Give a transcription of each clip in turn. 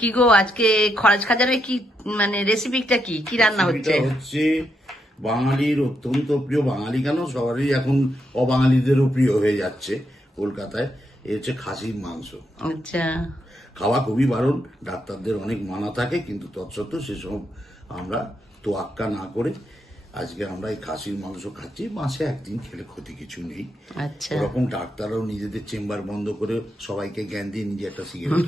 কি গো আজকে খরাজ খাজারে কি মানে রেসিপিটা কি কি রান্না হচ্ছে? হচ্ছে বাঙালির অত্যন্ত প্রিয়, বাঙালি কেন সবারই এখন অবাঙালিদেরও প্রিয় হয়ে যাচ্ছে কলকাতায়। এ হচ্ছে খাসির মাংস। আচ্ছা, খাওয়া খুবই বারণ, ডাক্তারদের অনেক মানা থাকে, কিন্তু তৎসত্ত্বেও সেসব আমরা তোয়াক্কা না করে আজকে আমরা এই খাসির মাংস খাচ্ছি। মাসে একদিন খেলে ক্ষতি কিছু নেই। আচ্ছা, ওরকম ডাক্তাররাও নিজেদের চেম্বার বন্ধ করে সবাইকে জ্ঞান দিয়ে নিজে একটা সিগারেট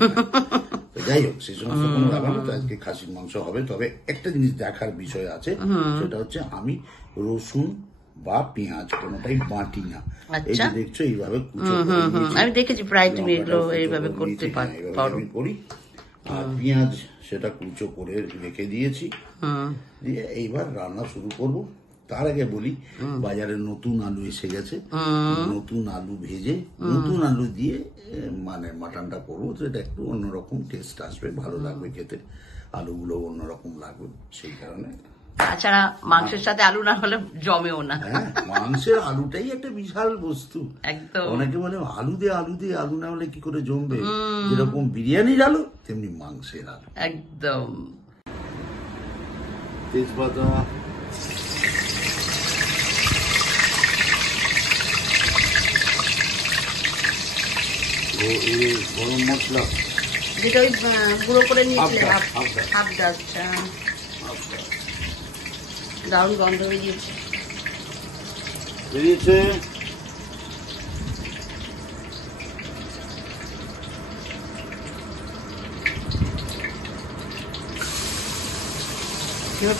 যাই হোক, সে সমস্ত কোনো ব্যাপার না। আজকে খাসির মাংস হবে, তবে একটা জিনিস দেখার বিষয় আছে, সেটা হচ্ছে আমি রসুন বা পেঁয়াজ কোনোটাই বাটি না। এই যে দেখছো এইভাবে কুচো করে নিয়েছি। আমি দেখেছি প্রায় তুমি এগুলো এইভাবে করতে পারো। করি। আর পেঁয়াজ সেটা কুচো করে রেখে দিয়েছি, দিয়ে এইবার রান্না শুরু করব। তার আগে বলি, বাজারে নতুন আলু এসে গেছে। নতুন আলু ভেজে নতুন আলু দিয়ে মানে মাটনটা করবো, তো এটা একটু অন্যরকম টেস্ট আসবে, ভালো লাগবে খেতে, আলুগুলো অন্যরকম লাগবে, সেই কারণে। তাছাড়া মাংসের সাথে আলু না হলে জমেও না। হ্যাঁ, মাংসের আলুটাই একটা বিশাল বস্তু। একদম। অনেকে বলে আলু দিয়ে আলু না হলে কি করে জমবে। যেরকম বিরিয়ানির আলু তেমনি মাংসের আলু। একদম। তেজপাতা, গরম মশলা, যেটা ওই গুঁড়ো করে নিয়েছিলে হাফ ডাল। দারুণ গন্ধ বেরিয়েছে।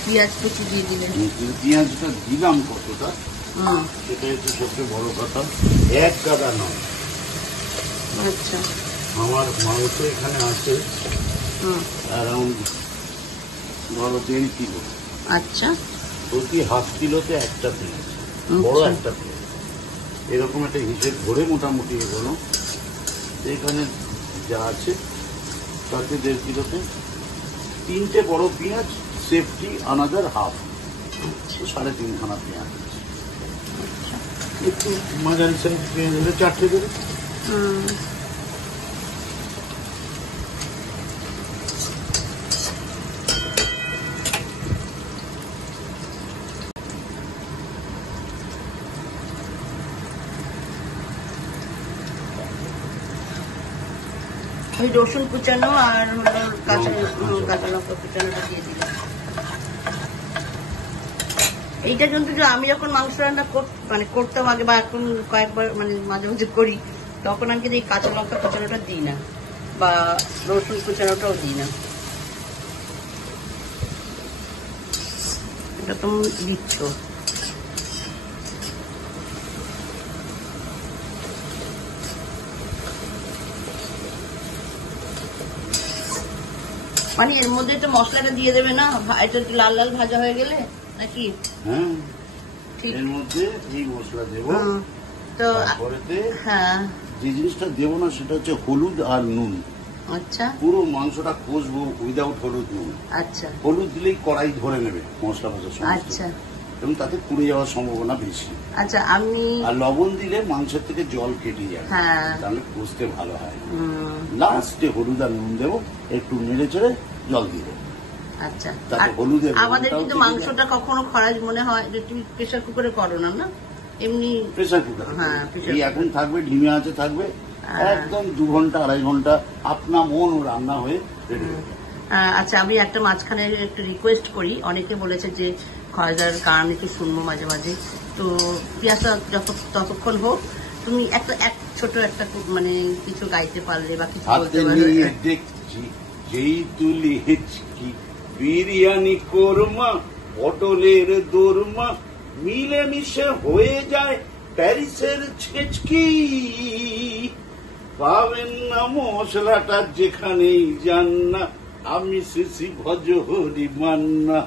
পেঁয়াজ কুচি দিয়ে দিলেন। পেঁয়াজটা দিলাম কতটা, সেটা হচ্ছে সবচেয়ে বড় কথা। এক গাদা নয়। আচ্ছা, আমার মাংস এখানে আছে অ্যারাউন্ড ধরো 1.5 কিলো। আচ্ছা, প্রতি হাফ কিলোতে একটা পেঁয়াজ, বড় একটা পেঁয়াজ, এরকম একটা হিসেব ধরে মোটামুটি এগোনো। এখানে যা আছে তাতে 1.5 কিলোতে 3টে বড় পেঁয়াজ, সেফটি আনাদার হাফ, 3.5 খানা পেঁয়াজ। একটু মাঝারি সাইজ পেঁয়াজ হলে 4টে দেবে। ওই রসুন কুচানো আর কাঁচা লঙ্কা কুচানোটা দিয়ে দিলাম। এইটা কিন্তু আমি যখন মাংস রান্না মানে করতাম আগে, বা এখন কয়েকবার মানে মাঝে মাঝে করি, তখন আমি কিন্তু এই কাঁচা লঙ্কা কুচানোটা দিই না, বা রসুন কুচানোটাও দিই না। এটা তুমি দিচ্ছ। মানে এর মধ্যে তো মশলাটা দিয়ে দেবে না, এটা লাল লাল ভাজা হয়ে গেলে নাকি? হ্যাঁ, এর মধ্যে এই মশলা দেবো। তো হ্যাঁ, যে জিনিসটা দেবো না সেটা হচ্ছে হলুদ আর নুন। আচ্ছা, পুরো মাংসটা কষবো উইদাউট হলুদ নুন। আচ্ছা, হলুদ দিলেই কড়াই ধরে নেবে মশলা ভাজার সময়। আচ্ছা, এবং তাতে পুড়ে যাওয়ার সম্ভাবনা বেশি। আচ্ছা, আমি আর লবণ দিলে মাংসের থেকে জল কেটে যায়, তাহলে কষতে ভালো হয়। লাস্টে হলুদ আর নুন দেবো, একটু নেড়ে চেড়ে জল দিয়ে দেবো। আচ্ছা, হলুদের আমাদের কিন্তু মাংসটা কখনো খরাজ মনে হয় যে তুমি প্রেসার কুকারে করো না? না, এমনি প্রেসার কুকার। হ্যাঁ, এই এখন থাকবে, ঢিমে আছে থাকবে, একদম 2 ঘন্টা 2.5 ঘন্টা আপনা মন রান্না হয়ে রেডি হয়ে যাবে। আচ্ছা, আমি একটা মাঝখানে একটু রিকোয়েস্ট করি, অনেকে বলেছে যে খরাজার গান একটু শুনবো মাঝে মাঝে, তো পিয়াসা ততক্ষণ হোক, তুমি এক ছোট একটা মানে কিছু গাইতে পারলে বা কিছু বলতে পারলে। দেখছি যেই তুলি হেঁচকি, বিরিয়ানি কোরমা, পটলের দোরমা, মিলেমিশে হয়ে যায় প্যারিসের ছেচকি। পাবেন না মশলাটা যেখানেই যান না, আমি শিশি ভজ হরি মান্না,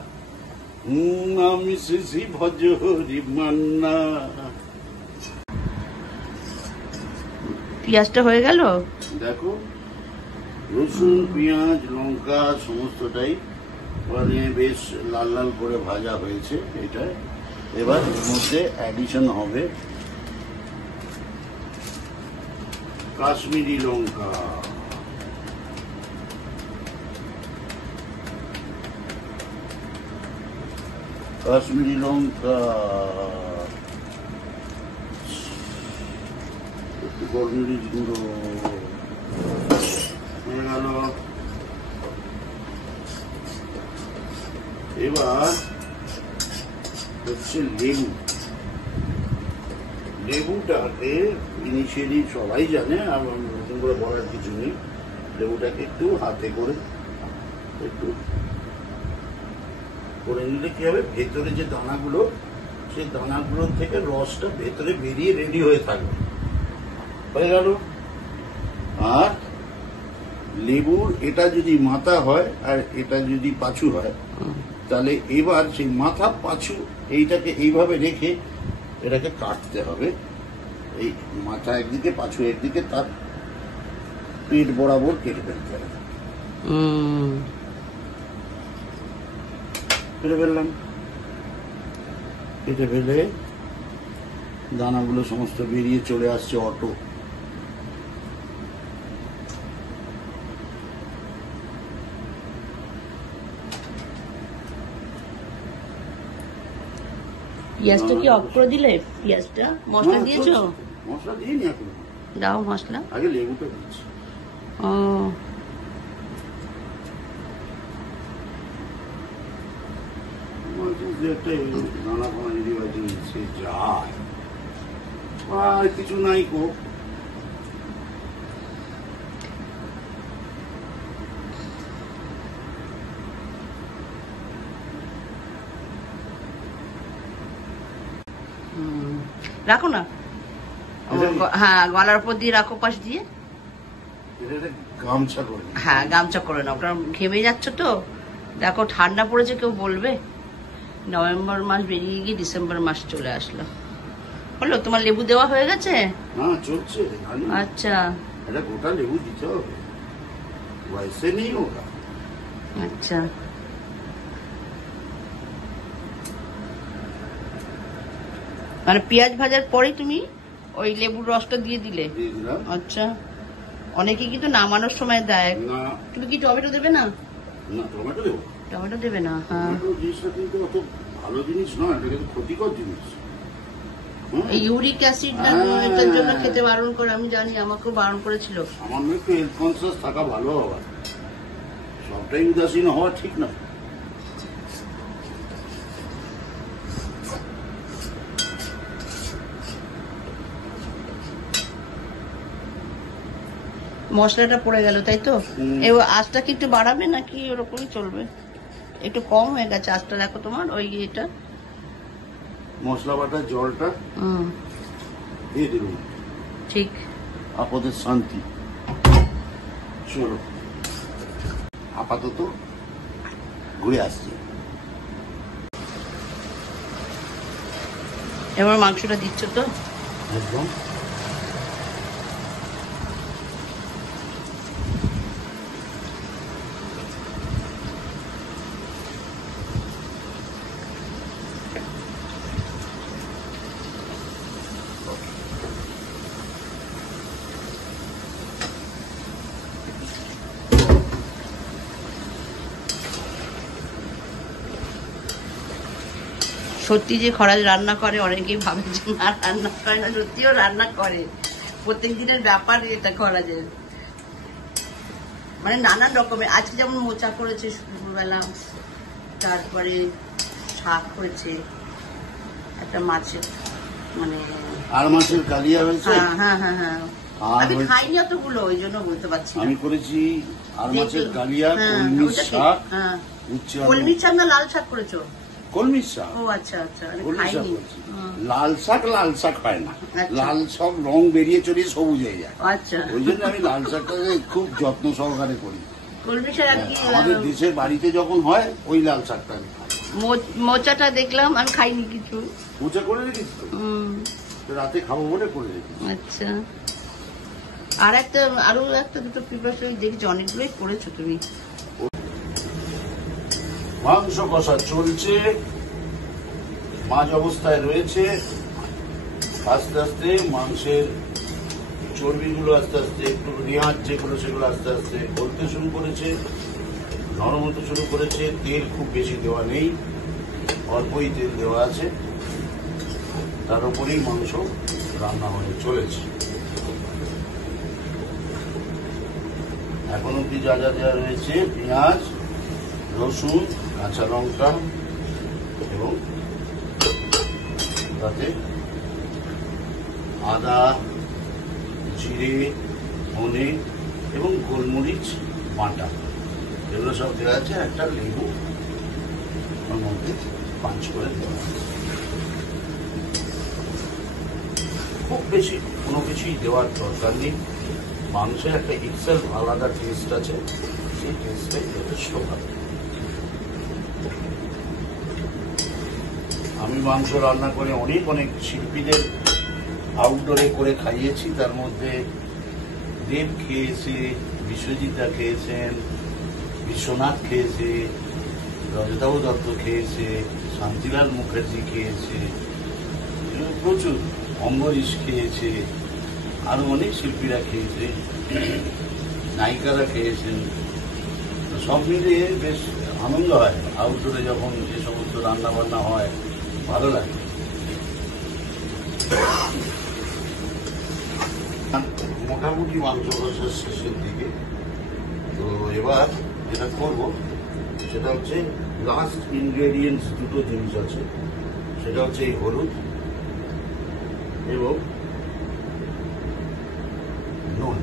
আমি শিশি ভজ হরি মান্না। পেঁয়াজটা হয়ে গেল, দেখো রসুন পেঁয়াজ লঙ্কা সমস্তটাই মানে বেশ লাল লাল করে ভাজা হয়েছে। এটা এবার এর মধ্যে অ্যাডিশন হবে কাশ্মীরি লঙ্কা, কাশ্মীরি লঙ্কা, একটু গোলমরিচ গুঁড়ো হয়ে গেল। এবার হচ্ছে লেবু। লেবুটাকে ইনিশিয়ালি সবাই জানে, আর নতুন করে বলার কিছু নেই। লেবুটাকে একটু হাতে করে একটু করে নিলে কি হবে, ভেতরে যে দানাগুলো, সেই দানাগুলোর থেকে রসটা ভেতরে বেরিয়ে রেডি হয়ে থাকবে। হয়ে গেল। আর লেবুর এটা যদি মাথা হয় আর এটা যদি পাছু হয়, তাহলে এবার সেই মাথা পাছু এইটাকে এইভাবে রেখে এটাকে কাটতে হবে। এই মাথা একদিকে পাছু একদিকে, তার পেট বরাবর কেটে ফেলতে হবে। কেটে ফেললাম। কেটে ফেলে দানাগুলো সমস্ত বেরিয়ে চলে আসছে অটো। পেঁয়াজটা কি অফ করে দিলে? পেঁয়াজটা মশলা দিয়েছো? মশলা দিইনি এখন। দাও মশলা। আগে লেবুটা দিচ্ছি। ও দানা ফানা যদি বাজি সে যায়, আর কিছু নাই কো। রাখো না, হ্যাঁ গলার উপর দিয়ে রাখো, পাশ দিয়ে। গামছা করে, হ্যাঁ গামছা করে নাও, ওটা ঘেমে যাচ্ছ তো। দেখো ঠান্ডা পড়েছে, কেউ বলবে। নভেম্বর মাস বেরিয়ে গিয়ে ডিসেম্বর মাস চলে আসলো। হলো তোমার লেবু দেওয়া হয়ে গেছে? হ্যাঁ চলছে। আচ্ছা এটা গোটা লেবু দিতে হবে, वैसे नहीं होगा। আচ্ছা মানে পেঁয়াজ ভাজার পরে তুমি ওই লেবুর রসটা দিয়ে দিলে? আচ্ছা। অনেকে কিন্তু নামানোর সময় দেয়। তুমি কি টমেটো দেবে না? না টমেটো দেবো। টমেটো দেবে না? হ্যাঁ জিনিসটা কিন্তু অত ভালো জিনিস নয়, এটা কিন্তু ক্ষতিকর জিনিস। ইউরিক অ্যাসিড না এটার জন্য খেতে বারণ করে, আমি জানি, আমাকেও বারণ করেছিল। সামান্য একটু হেলথ কনসিয়াস থাকা ভালো হবে, সবটাই উদাসীন হওয়া ঠিক না। মশলাটা পড়ে গেল তাই তো? এবার আঁচটা কি একটু বাড়াবে নাকি ওরকমই চলবে? একটু কম হয়ে গেছে আঁচটা, দেখো তোমার ওই এটা মশলা বাটার জলটা দিয়ে দিল। ঠিক, আপদের শান্তি। চলো আপাতত ঘুরে আসছি। এবার মাংসটা দিচ্ছ তো? একদম। সত্যি যে খরাজ রান্না করে, অনেকেই ভাবে যে না রান্না করে না, সত্যিও রান্না করে। প্রত্যেক দিনের ব্যাপার এটা খরাজের, মানে নানান রকমের। আজকে যেমন মোচা করেছে দুপুরবেলা, তারপরে শাক হয়েছে, একটা মাছের মানে আর মাছের কালিয়া হয়েছে। হ্যাঁ হ্যাঁ হ্যাঁ, আমি খাইনি অতগুলো, ওই জন্য বলতে পারছি। আমি করেছি আর মাছের কালিয়া, কলমি শাক, কলমি শাক না লাল শাক করেছো? কলমি শাক। ও আচ্ছা আচ্ছা, আমি খাইনি। লাল শাক হয় না, লাল সব রং বেরিয়ে চলে সবুজ হয়ে যায়। আচ্ছা, ওই জন্য আমি লাল শাকটাকে খুব যত্ন সহকারে করি। কলমি শাক আমাদের দেশের বাড়িতে যখন হয় ওই লাল শাকটা আমি খাই। মোচাটা দেখলাম, আমি খাইনি কিছু। মোচা করে রেখেছি রাতে খাবো বলে করে রেখেছি। আচ্ছা, আর একটা আরো একটা দুটো প্রিপারেশন দেখছি, অনেকগুলোই করেছো তুমি। মাংস কষা চলছে, মাছ অবস্থায় রয়েছে। আস্তে আস্তে মাংসের চর্বিগুলো আস্তে আস্তে একটু রেঁয়াজ যেগুলো সেগুলো আস্তে আস্তে গলতে শুরু করেছে, নরম হতে শুরু করেছে। তেল খুব বেশি দেওয়া নেই, অল্পই তেল দেওয়া আছে, তার উপরেই মাংস রান্না হয়ে চলেছে। এখন অব্দি যা যা দেওয়া রয়েছে, পেঁয়াজ, রসুন, কাঁচা লঙ্কা এবং তাতে আদা, জিরে, ধনে এবং গোলমরিচ বাটা, এগুলো সব দেওয়া আছে। একটা লেবু ওর মধ্যে পাঁচ করে দেওয়া আছে। খুব বেশি কোনো কিছুই দেওয়ার দরকার নেই। মাংসের একটা এক্সেল আলাদা টেস্ট আছে, সেই টেস্টটাই যথেষ্ট ভালো। আমি মাংস রান্না করে অনেক অনেক শিল্পীদের আউটডোরে করে খাইয়েছি। তার মধ্যে দেব খেয়েছে, বিশ্বজিৎদা খেয়েছেন, বিশ্বনাথ খেয়েছে, রজতাবু দত্ত খেয়েছে, শান্তিলাল মুখার্জি খেয়েছে, প্রচুর, অম্বরীশ খেয়েছে, আরো অনেক শিল্পীরা খেয়েছে, নায়িকারা খেয়েছেন। সব মিলিয়ে বেশ আনন্দ হয় আউটডোরে যখন যে সমস্ত রান্না বান্না হয়, ভালো লাগে। মোটামুটি মাংস কষার শেষের দিকে। তো এবার যেটা করব সেটা হচ্ছে লাস্ট ইনগ্রেডিয়েন্টস, দুটো জিনিস আছে। সেটা হচ্ছে এই হলুদ এবং নুন।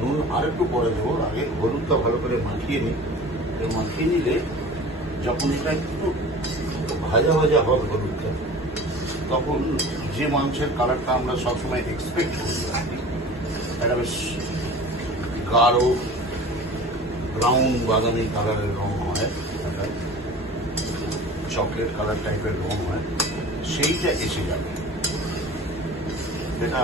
নুন আর একটু পরে দেবো, আগে হলুদটা ভালো করে মাখিয়ে নিই। মাখিয়ে নিলে যখন এটা একটু ভাজা ভাজা হবে হলুদটা, তখন যে মাংসের কালারটা আমরা সবসময় এক্সপেক্ট করি, একটা বেশ গাঢ় ব্রাউন বাদামি কালারের রং হয়, একটা চকলেট কালার টাইপের রং হয়, সেইটা এসে যাবে। এটা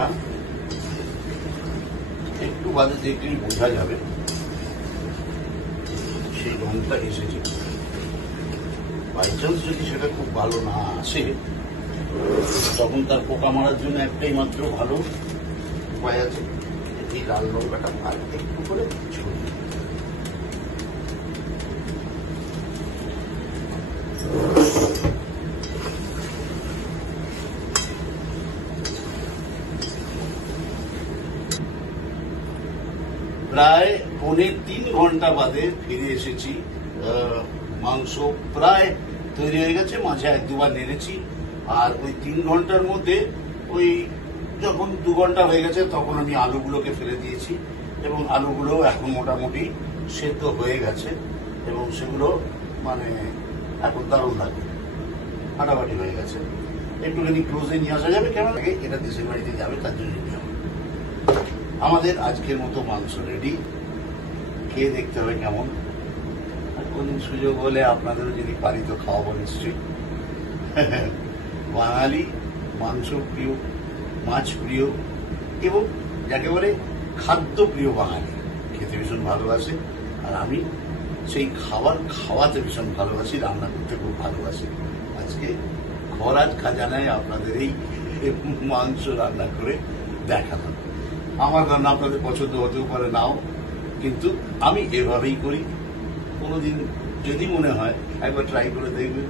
একটু বাদে দেখলেই বোঝা যাবে সেই রংটা এসেছে। বাই চান্স যদি সেটা খুব ভালো না আসে, তখন তার পোকা মারার জন্য একটাই মাত্র ভালো উপায় আছে, এই লাল লঙ্কাটা আর একটু করে ছড়িয়ে। প্রায় 3.25 ঘন্টা বাদে ফিরে এসেছি। মাংস প্রায় তৈরি হয়ে গেছে, মাঝে 1-2 নেড়েছি। আর ওই 3 ঘন্টার মধ্যে ওই যখন 2 ঘন্টা হয়ে গেছে, তখন আমি আলুগুলোকে ফেলে দিয়েছি এবং আলুগুলো এখন মোটামুটি সেদ্ধ হয়ে গেছে এবং সেগুলো মানে এখন দারুণ লাগে, ফাটাফাটি হয়ে গেছে। একটুখানি ক্লোজে নিয়ে আসা যাবে, কেমন লাগে এটা দেশের বাড়িতে যাবে, তার জন্য নিয়ে যাবো। আমাদের আজকের মতো মাংস রেডি। খেয়ে দেখতে হবে কেমন। কোনদিন সুযোগ হলে আপনাদেরও যদি পারি তো খাওয়াবো নিশ্চয়ই। বাঙালি মাংস প্রিয়, মাছ প্রিয় এবং যাকে বলে খাদ্য প্রিয় বাঙালি, খেতে ভীষণ ভালোবাসে। আর আমি সেই খাবার খাওয়াতে ভীষণ ভালোবাসি, রান্না করতে খুব ভালোবাসি। আজকে খরাজ খাজানায় আপনাদের এই মাংস রান্না করে দেখালাম। আমার রান্না আপনাদের পছন্দ হতেও পারে নাও, কিন্তু আমি এভাবেই করি। কোনোদিন যদি মনে হয় একবার ট্রাই করে দেখবেন।